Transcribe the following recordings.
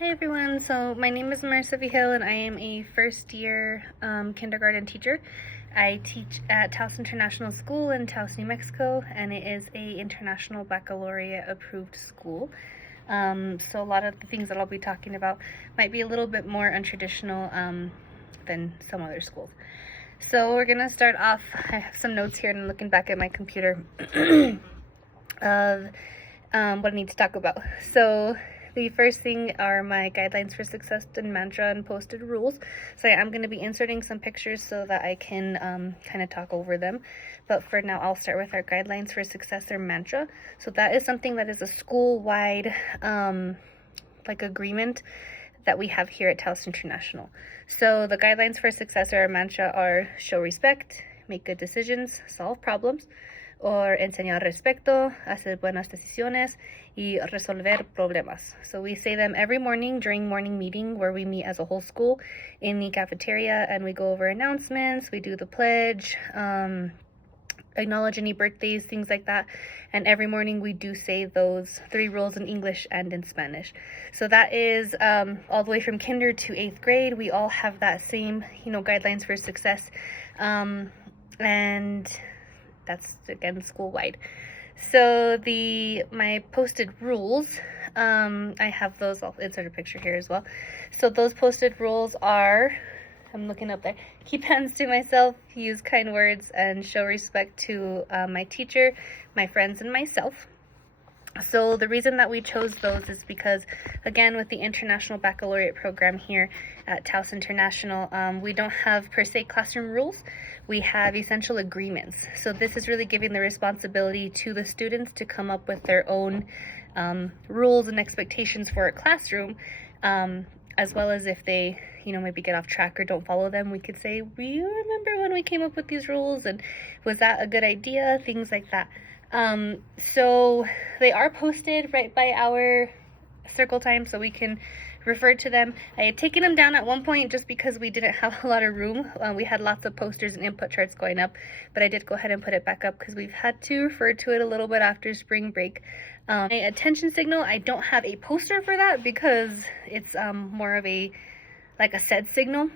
Hi everyone, so my name is Marissa Vigil and I am a first year kindergarten teacher. I teach at Taos International School in Taos, New Mexico, and it is a international baccalaureate approved school. So a lot of the things that I'll be talking about might be a little bit more untraditional than some other schools. So we're gonna start off. I have some notes here and I'm looking back at my computer of what I need to talk about. So the first thing are my guidelines for success and mantra and posted rules. So I'm going to be inserting some pictures so that I can kind of talk over them. But for now, I'll start with our guidelines for success or mantra. So that is something that is a school-wide agreement that we have here at Taos International. So the guidelines for success or our mantra are show respect, make good decisions, solve problems, or enseñar respeto, hacer buenas decisiones, y resolver problemas. So we say them every morning during morning meeting where we meet as a whole school in the cafeteria and we go over announcements, we do the pledge, acknowledge any birthdays, things like that. And every morning we do say those 3 rules in English and in Spanish. So that is all the way from kinder to 8th grade. We all have that same, guidelines for success. And that's again school-wide. So my posted rules, I have those. I'll insert a picture here as well. So those posted rules are, I'm looking up there, keep hands to myself, use kind words, and show respect to my teacher, my friends, and myself. So the reason that we chose those is because, again, with the International Baccalaureate program here at Taos International, we don't have per se classroom rules. We have essential agreements. So this is really giving the responsibility to the students to come up with their own rules and expectations for a classroom, as well as if they, maybe get off track or don't follow them, we could say, we remember when we came up with these rules and was that a good idea? Things like that. So they are posted right by our circle time so we can refer to them. I had taken them down at one point just because we didn't have a lot of room. We had lots of posters and input charts going up, but I did go ahead and put it back up because we've had to refer to it a little bit after spring break. My attention signal, I don't have a poster for that because it's more of a said signal.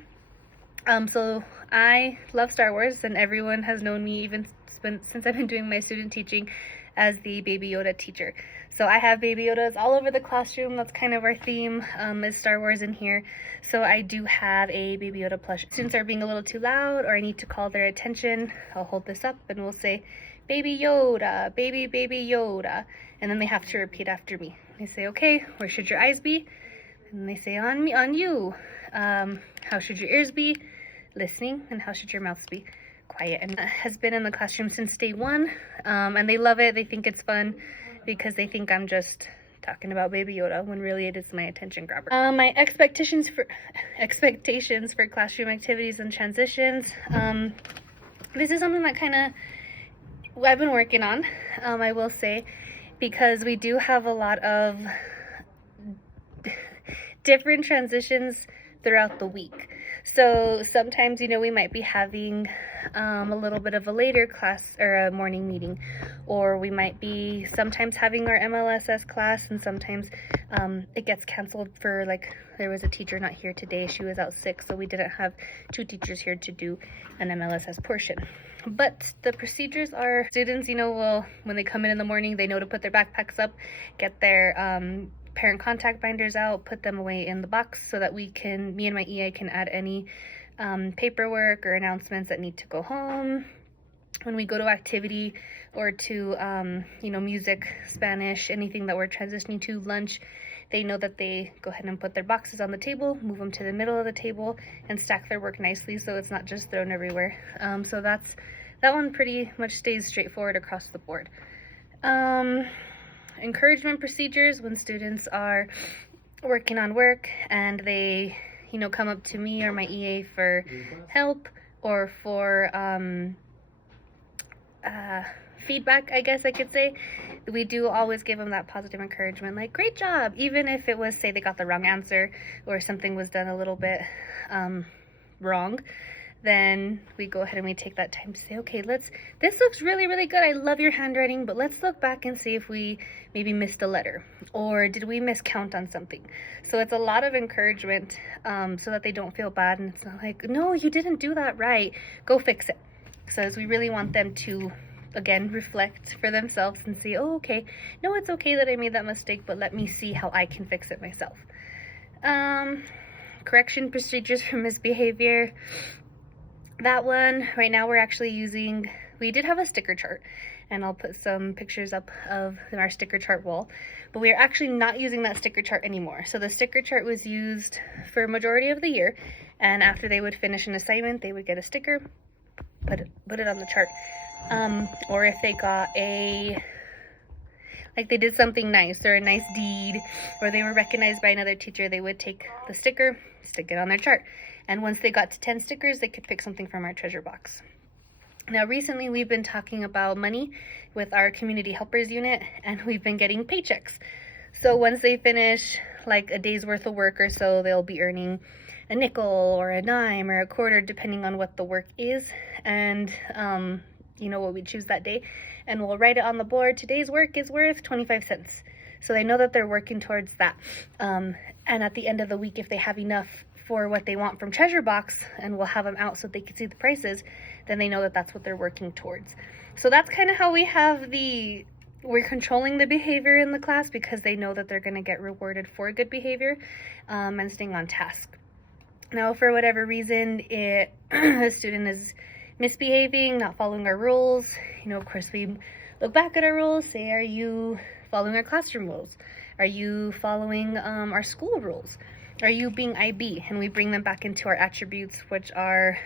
So I love Star Wars and everyone has known me even since I've been doing my student teaching as the Baby Yoda teacher. So I have Baby Yodas all over the classroom. That's kind of our theme, is Star Wars in here. So I do have a Baby Yoda plush. Students are being a little too loud or I need to call their attention, I'll hold this up and we'll say, Baby Yoda, baby Yoda. And then they have to repeat after me. They say, okay, where should your eyes be? And they say, on me, on you. How should your ears be? Listening. And how should your mouths be? Quiet. And has been in the classroom since day 1, and they love it. They think it's fun because they think I'm just talking about Baby Yoda when really it is my attention grabber. My expectations for classroom activities and transitions. This is something that I've been working on, I will say, because we do have a lot of different transitions throughout the week. So sometimes, we might be having a little bit of a later class or a morning meeting, or we might be sometimes having our MLSS class, and sometimes it gets canceled for, there was a teacher not here today, she was out sick, so we didn't have 2 teachers here to do an MLSS portion. But the procedures are, students, when they come in the morning, they know to put their backpacks up, get their parent contact binders out, put them away in the box so that me and my EA can add any paperwork or announcements that need to go home. When we go to activity or to, music, Spanish, anything that we're transitioning to, lunch, they know that they go ahead and put their boxes on the table, move them to the middle of the table, and stack their work nicely so it's not just thrown everywhere. So that one pretty much stays straightforward across the board. Encouragement procedures, when students are working on work and they, come up to me or my EA for help or for feedback, I guess I could say. We do always give them that positive encouragement, like, great job, even if it was, say, they got the wrong answer or something was done a little bit wrong. then we go ahead and we take that time to say, okay, this looks really, really good. I love your handwriting, but let's look back and see if we maybe missed a letter, or did we miscount on something? So it's a lot of encouragement, so that they don't feel bad, and it's not like, no, you didn't do that right, go fix it. So as we really want them to, again, reflect for themselves and see, oh, okay, no, it's okay that I made that mistake, but let me see how I can fix it myself. Correction procedures for misbehavior. That one, right now we're actually using, we did have a sticker chart, and I'll put some pictures up of our sticker chart wall, but we are actually not using that sticker chart anymore. So the sticker chart was used for a majority of the year, and after they would finish an assignment, they would get a sticker, put it on the chart. Or if they got like they did something nice, or a nice deed, or they were recognized by another teacher, they would take the sticker, stick it on their chart. And once they got to 10 stickers, they could pick something from our treasure box. Now, recently we've been talking about money with our community helpers unit, and we've been getting paychecks. So once they finish like a day's worth of work or so, they'll be earning a nickel or a dime or a quarter, depending on what the work is, and you know, what we choose that day. And we'll write it on the board, today's work is worth 25 cents. So they know that they're working towards that. And at the end of the week, if they have enough for what they want from treasure box, and we'll have them out so they can see the prices, then they know that that's what they're working towards. So that's kind of how we have we're controlling the behavior in the class, because they know that they're going to get rewarded for good behavior, and staying on task. Now, for whatever reason, a student is misbehaving, not following our rules, you know, of course we look back at our rules, say, are you following our classroom rules? Are you following our school rules? Are you being IB? And we bring them back into our attributes, which are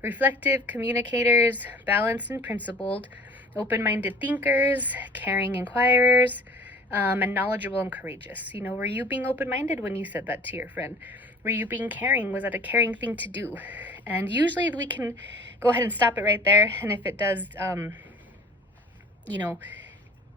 reflective communicators, balanced and principled, open-minded thinkers, caring inquirers, and knowledgeable and courageous. You know, were you being open-minded when you said that to your friend? Were you being caring? Was that a caring thing to do? And usually we can go ahead and stop it right there. And if it does, you know,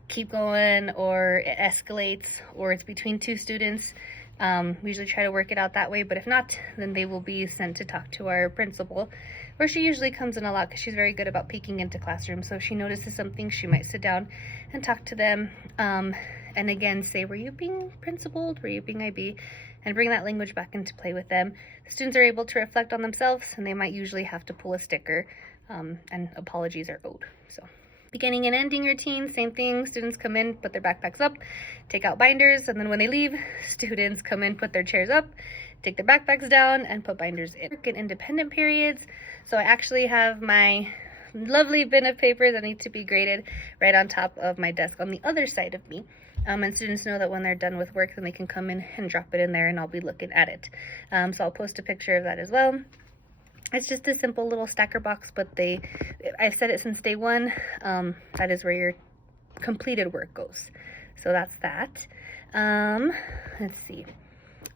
keep going, or it escalates, or it's between two students, we usually try to work it out that way. But if not, then they will be sent to talk to our principal, where she usually comes in a lot because she's very good about peeking into classrooms. So if she notices something, she might sit down and talk to them, and again say, were you being principled? Were you being IB? And bring that language back into play with them. The students are able to reflect on themselves, and they might usually have to pull a sticker, and apologies are owed. So beginning and ending routine, same thing. Students come in, put their backpacks up, take out binders, and then when they leave, students come in, put their chairs up, take their backpacks down, and put binders in. In independent periods, so I actually have my lovely bin of papers that need to be graded right on top of my desk on the other side of me. And students know that when they're done with work, then they can come in and drop it in there, and I'll be looking at it. So I'll post a picture of that as well. It's just a simple little stacker box, but I've said it since day one, that is where your completed work goes. So that's that. Let's see.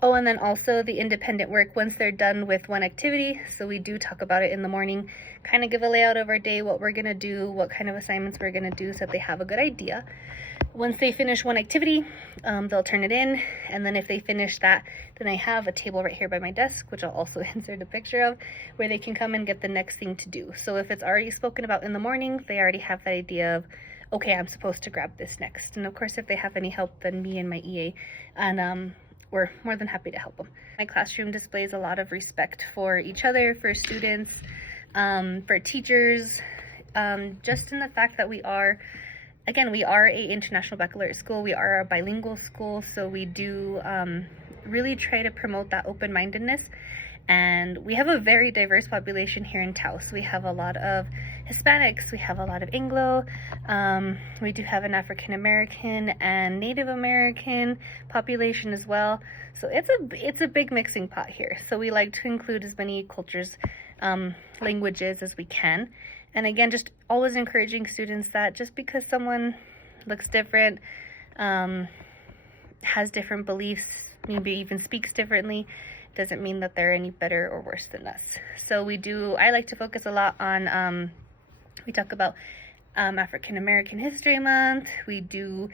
Oh, and then also the independent work, once they're done with one activity, so we do talk about it in the morning, kind of give a layout of our day, what we're going to do, what kind of assignments we're going to do, so that they have a good idea. Once they finish one activity, they'll turn it in, and then if they finish that, then I have a table right here by my desk, which I'll also insert a picture of, where they can come and get the next thing to do. So if it's already spoken about in the morning, they already have that idea of, okay, I'm supposed to grab this next. And of course, if they have any help, then me and my EA, and we're more than happy to help them. My classroom displays a lot of respect for each other, for students, for teachers, just in the fact that we are, again, we are a international baccalaureate school. We are a bilingual school, so we do really try to promote that open-mindedness. And we have a very diverse population here in Taos. We have a lot of Hispanics, we have a lot of Anglo, we do have an African American and Native American population as well. So it's a big mixing pot here. So we like to include as many cultures, languages as we can. And again, just always encouraging students that just because someone looks different, has different beliefs, maybe even speaks differently, doesn't mean that they're any better or worse than us. So I like to focus a lot on, we talk about African American History Month, we do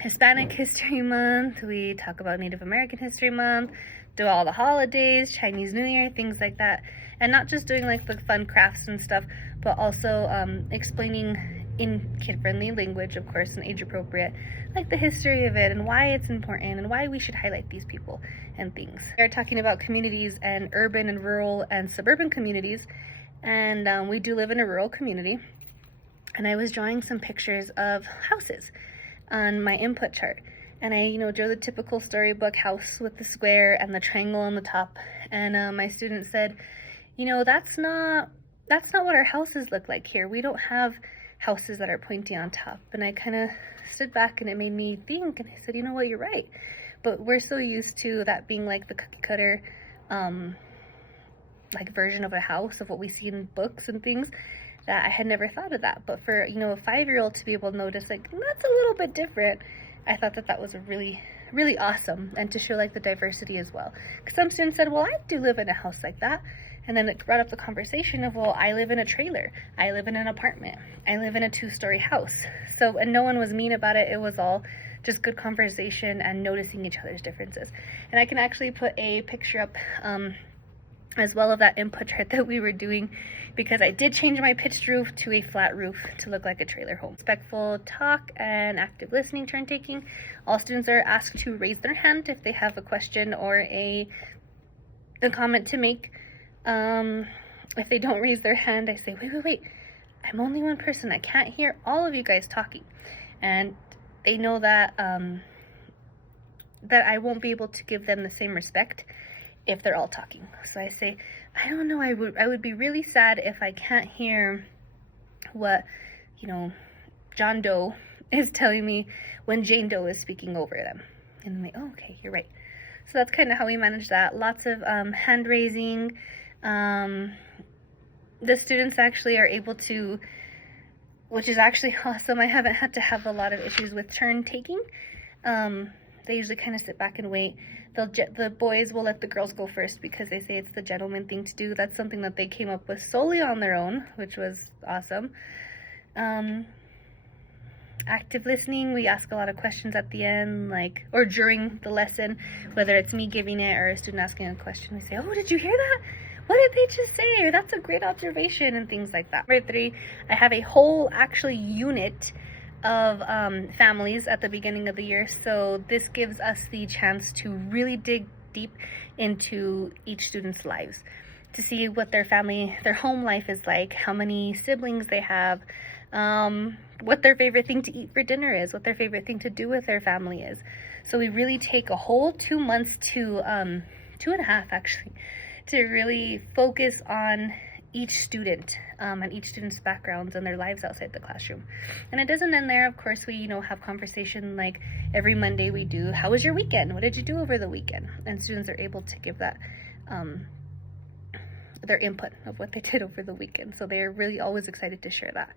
Hispanic History Month, we talk about Native American History Month, do all the holidays, Chinese New Year, things like that. And not just doing like the fun crafts and stuff, but also explaining in kid-friendly language, of course, and age-appropriate, like the history of it and why it's important and why we should highlight these people and things. They're talking about communities and urban and rural and suburban communities, and we do live in a rural community. And I was drawing some pictures of houses on my input chart. And I, drew the typical storybook house with the square and the triangle on the top. And my student said, that's not what our houses look like here. We don't have houses that are pointy on top. And I kind of stood back and it made me think. And I said, you know what, you're right. But we're so used to that being like the cookie cutter, like version of a house of what we see in books and things, that I had never thought of that. But for, a 5-year-old to be able to notice, like, that's a little bit different, I thought that was a really, really awesome, and to show like the diversity as well. Because some students said, well, I do live in a house like that. And then it brought up the conversation of, well, I live in a trailer. I live in an apartment. I live in a 2-story house. So, and no one was mean about it. It was all just good conversation and noticing each other's differences. And I can actually put a picture up as well of that input chart that we were doing, because I did change my pitched roof to a flat roof to look like a trailer home. Respectful talk and active listening turn taking. All students are asked to raise their hand if they have a question or a comment to make. If they don't raise their hand, I say, wait, I'm only one person. I can't hear all of you guys talking. And they know that that I won't be able to give them the same respect if they're all talking. So I say, I don't know, I would be really sad if I can't hear what, John Doe is telling me when Jane Doe is speaking over them. And I'm like, oh, okay, you're right. So that's kind of how we manage that. Lots of hand raising. The students actually are able to, which is actually awesome. I haven't had to have a lot of issues with turn taking. They usually kind of sit back and wait. The boys will let the girls go first because they say it's the gentleman thing to do. That's something that they came up with solely on their own, which was awesome. Active listening, we ask a lot of questions at the end, or during the lesson, whether it's me giving it or a student asking a question. We say, oh, did you hear that? What did they just say? Or that's a great observation, and things like that. Number 3, I have a whole unit of families at the beginning of the year, so this gives us the chance to really dig deep into each student's lives, to see what their home life is like, how many siblings they have, what their favorite thing to eat for dinner is, what their favorite thing to do with their family is. So we really take a whole 2 months to 2.5 actually, to really focus on each student and each student's backgrounds and their lives outside the classroom. And it doesn't end there. Of course, we have conversation like every Monday we do, how was your weekend? What did you do over the weekend? And students are able to give that their input of what they did over the weekend. So they're really always excited to share that.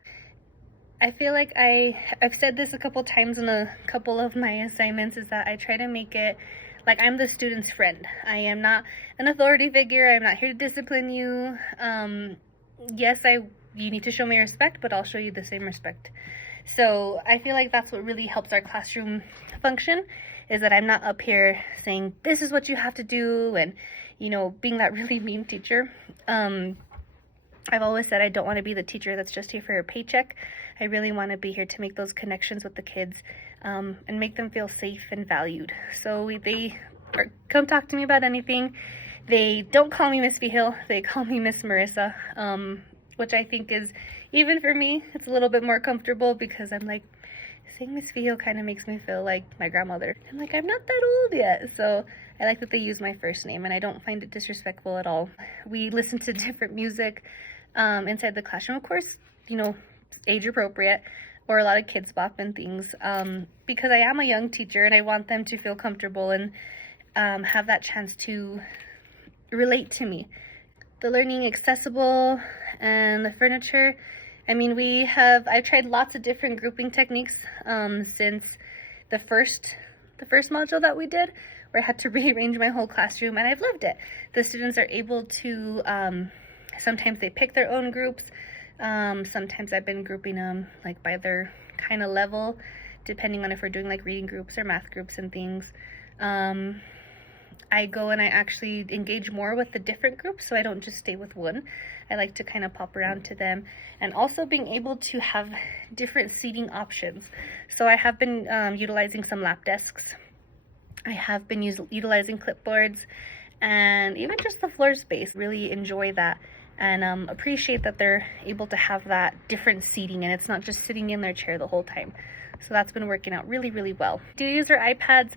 I feel like I've said this a couple times in a couple of my assignments, is that I try to make it like I'm the student's friend. I am not an authority figure. I'm not here to discipline you. Yes, you need to show me respect, but I'll show you the same respect. So I feel like that's what really helps our classroom function, is that I'm not up here saying, this is what you have to do, and, being that really mean teacher. I've always said I don't want to be the teacher that's just here for a paycheck. I really want to be here to make those connections with the kids and make them feel safe and valued. So they come talk to me about anything. They don't call me Miss Vigil. They call me Miss Marissa, which I think is, even for me, it's a little bit more comfortable, because I'm like, saying Miss Vigil kind of makes me feel like my grandmother. I'm like, I'm not that old yet. So I like that they use my first name, and I don't find it disrespectful at all. We listen to different music inside the classroom, of course, age appropriate, or a lot of kids bop and things, because I am a young teacher and I want them to feel comfortable and have that chance to relate to me. The learning accessible and the furniture, I've tried lots of different grouping techniques since the first module that we did, where I had to rearrange my whole classroom, and I've loved it. The students are able to, sometimes they pick their own groups. Sometimes I've been grouping them like by their kind of level, depending on if we're doing like reading groups or math groups and things. I go and I actually engage more with the different groups, so I don't just stay with one. I like to kind of pop around to them, and also being able to have different seating options. So I have been utilizing some lap desks. I have been utilizing clipboards, and even just the floor space. Really enjoy that, and appreciate that they're able to have that different seating, and it's not just sitting in their chair the whole time. So that's been working out really, really well. Do you use our iPads?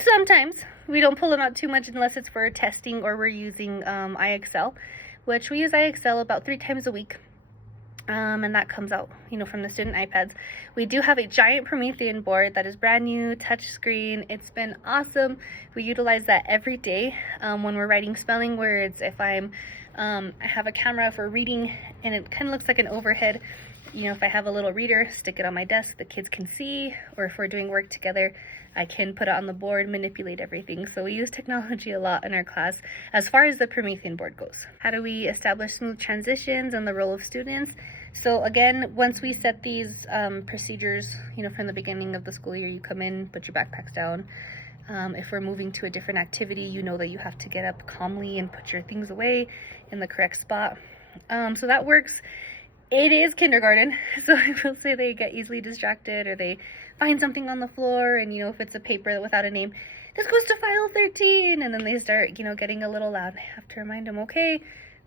Sometimes. We don't pull them out too much unless it's for testing or we're using APLI-ll, which we use APLI-ll about 3 times a week. And that comes out, you know, from the student iPads. We do have a giant Promethean board that is brand new, touchscreen. It's been awesome. We utilize that every day when we're writing spelling words. If I have a camera for reading, and it kind of looks like an overhead. You know, if I have a little reader, stick it on my desk, the kids can see, or if we're doing work together, I can put it on the board, manipulate everything. So we use technology a lot in our class as far as the Promethean board goes. How do we establish smooth transitions and the role of students? So again, once we set these procedures, you know, from the beginning of the school year, you come in, put your backpacks down. If we're moving to a different activity, you know that you have to get up calmly and put your things away in the correct spot. So that works. It is kindergarten, so I will say they get easily distracted, or they find something on the floor, and, you know, if it's a paper without a name, this goes to file 13, and then they start, you know, getting a little loud. I have to remind them, okay,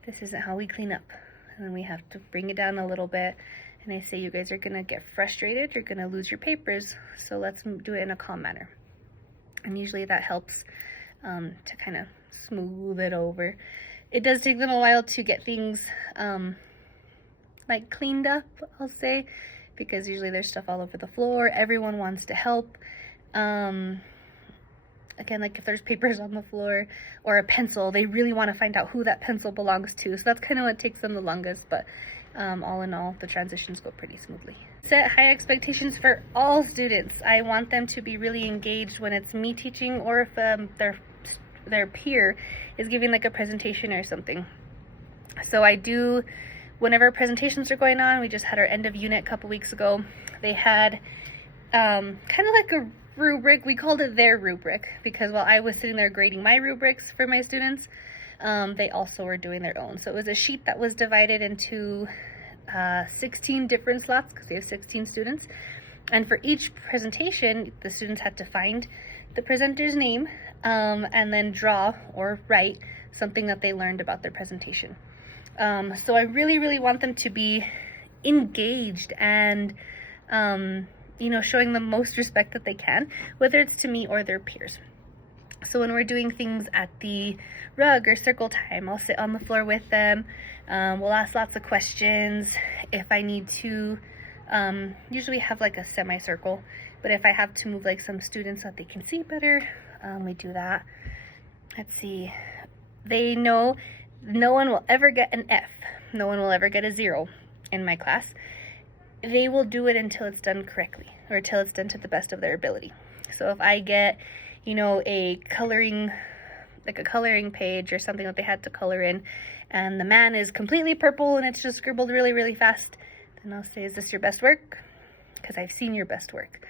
this isn't how we clean up, and then we have to bring it down a little bit, and I say, you guys are gonna get frustrated, you're gonna lose your papers, so let's do it in a calm manner. And usually that helps to kind of smooth it over. It does take them a while to get things like cleaned up, I'll say, because usually there's stuff all over the floor. Everyone wants to help. Again, like if there's papers on the floor or a pencil, they really want to find out who that pencil belongs to. So that's kind of what takes them the longest, but all in all, the transitions go pretty smoothly. Set high expectations for all students. I want them to be really engaged when it's me teaching, or if their peer is giving like a presentation or something. So I do, whenever presentations are going on, we just had our end of unit a couple weeks ago. They had kind of like a rubric. We called it their rubric because while I was sitting there grading my rubrics for my students, they also were doing their own. So it was a sheet that was divided into 16 different slots because we have 16 students. And for each presentation, the students had to find the presenter's name and then draw or write something that they learned about their presentation. So I really, really want them to be engaged and, you know, showing the most respect that they can, whether it's to me or their peers. So when we're doing things at the rug or circle time, I'll sit on the floor with them. We'll ask lots of questions. If I need to, usually have like a semicircle, but if I have to move like some students so that they can see better, we do that. Let's see. They know no one will ever get an F. No one will ever get a 0 in my class. They will do it until it's done correctly, or until it's done to the best of their ability. So if I get, you know, a coloring page or something that they had to color in, and the man is completely purple and it's just scribbled really, really fast, then I'll say, is this your best work? Because I've seen your best work.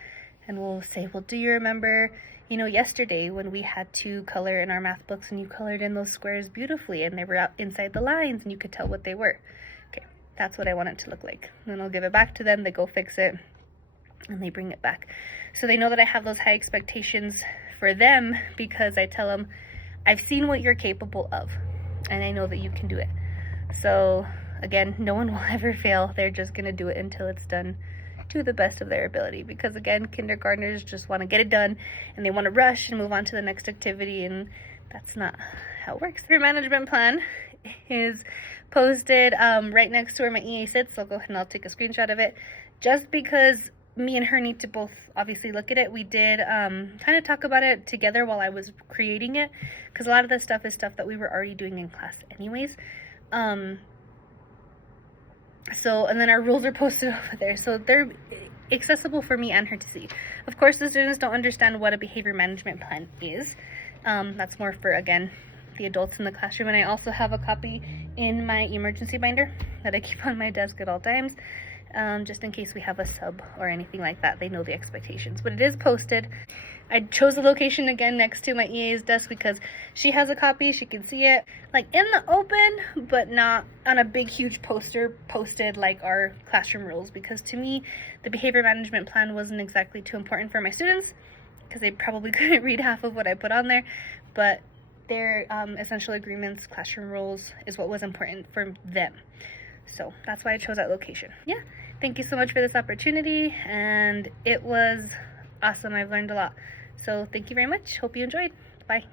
And we'll say, well, do you remember, you know, yesterday when we had to color in our math books and you colored in those squares beautifully and they were out inside the lines and you could tell what they were. Okay, that's what I want it to look like. And then I'll give it back to them, they go fix it, and they bring it back. So they know that I have those high expectations for them because I tell them, I've seen what you're capable of and I know that you can do it. So again, no one will ever fail. They're just gonna do it until it's done to the best of their ability, because again, kindergartners just want to get it done and they want to rush and move on to the next activity, and that's not how it works. Your management plan is posted right next to where my EA sits, so I'll go ahead and I'll take a screenshot of it, just because me and her need to both obviously look at it. We did kind of talk about it together while I was creating it, because a lot of this stuff is stuff that we were already doing in class anyways. So, and then our rules are posted over there, so they're accessible for me and her to see. Of course, the students don't understand what a behavior management plan is. That's more for, again, the adults in the classroom. And I also have a copy in my emergency binder that I keep on my desk at all times, just in case we have a sub or anything like that. They know the expectations, but it is posted. I chose the location again next to my EA's desk because she has a copy, she can see it like in the open, but not on a big huge poster posted like our classroom rules, because to me the behavior management plan wasn't exactly too important for my students because they probably couldn't read half of what I put on there, but their essential agreements, classroom rules is what was important for them. So that's why I chose that location. Yeah, thank you so much for this opportunity, and it was awesome. I've learned a lot. So thank you very much. Hope you enjoyed. Bye.